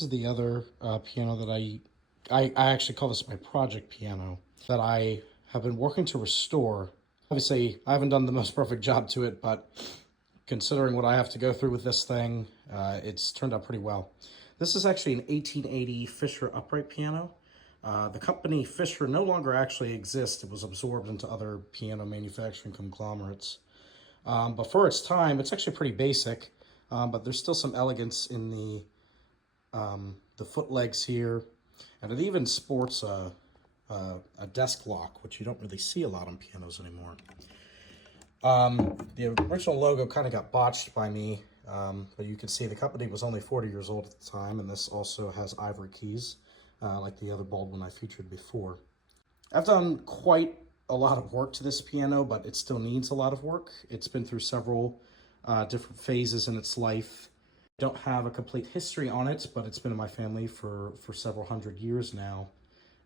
this is the other piano that I actually call this my project piano that I have been working to restore. Obviously, I haven't done the most perfect job to it, but considering what I have to go through with this thing, it's turned out pretty well. This is actually an 1880 Fisher upright piano. The company Fisher no longer actually exists. It was absorbed into other piano manufacturing conglomerates. But for its time, it's actually pretty basic, but there's still some elegance in the foot legs here, and it even sports a desk lock, which you don't really see a lot on pianos anymore. The original logo kind of got botched by me, but you can see the company was only 40 years old at the time, and this also has ivory keys, like the other Baldwin I featured before. I've done quite a lot of work to this piano, but it still needs a lot of work. It's been through several different phases in its life. I don't have a complete history on it, but it's been in my family for several hundred years now.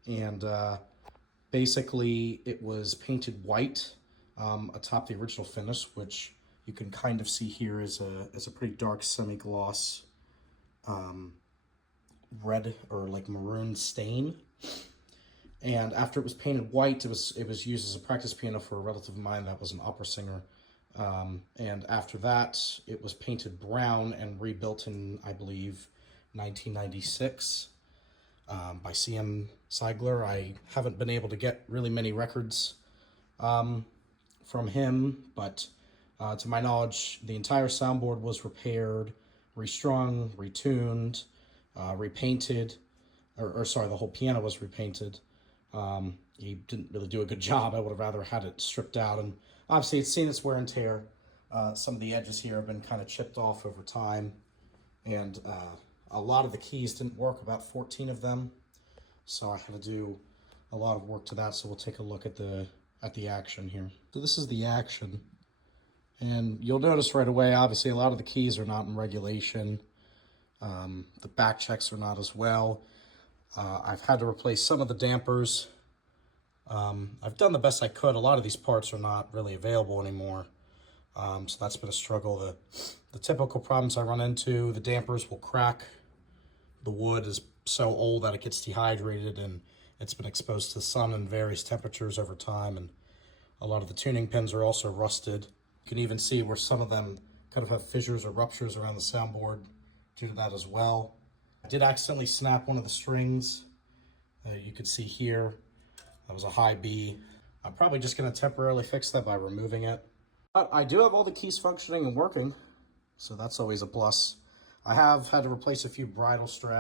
And basically, it was painted white atop the original finish, which you can kind of see here is a pretty dark semi-gloss red or like maroon stain. And after it was painted white, it was used as a practice piano for a relative of mine that was an opera singer. And after that, it was painted brown and rebuilt in, I believe, 1996 by C.M. Seigler. I haven't been able to get really many records from him, but to my knowledge, the entire soundboard was repaired, restrung, retuned, repainted, or sorry, the whole piano was repainted. He didn't really do a good job. I would have rather had it stripped out, and obviously it's seen its wear and tear. Some of the edges here have been kind of chipped off over time, and a lot of the keys didn't work, about 14 of them, so I had to do a lot of work to that. So we'll take a look at the action here. So this is the action, and you'll notice right away, obviously a lot of the keys are not in regulation. The back checks are not as well. I've had to replace some of the dampers. I've done the best I could. A lot of these parts are not really available anymore, so that's been a struggle. The typical problems I run into, the dampers will crack. The wood is so old that it gets dehydrated, and it's been exposed to the sun and various temperatures over time, and a lot of the tuning pins are also rusted. You can even see where some of them kind of have fissures or ruptures around the soundboard due to that as well. I did accidentally snap one of the strings. You can see here, that was a high B. I'm probably just going to temporarily fix that by removing it. But I do have all the keys functioning and working, so that's always a plus. I have had to replace a few bridle straps.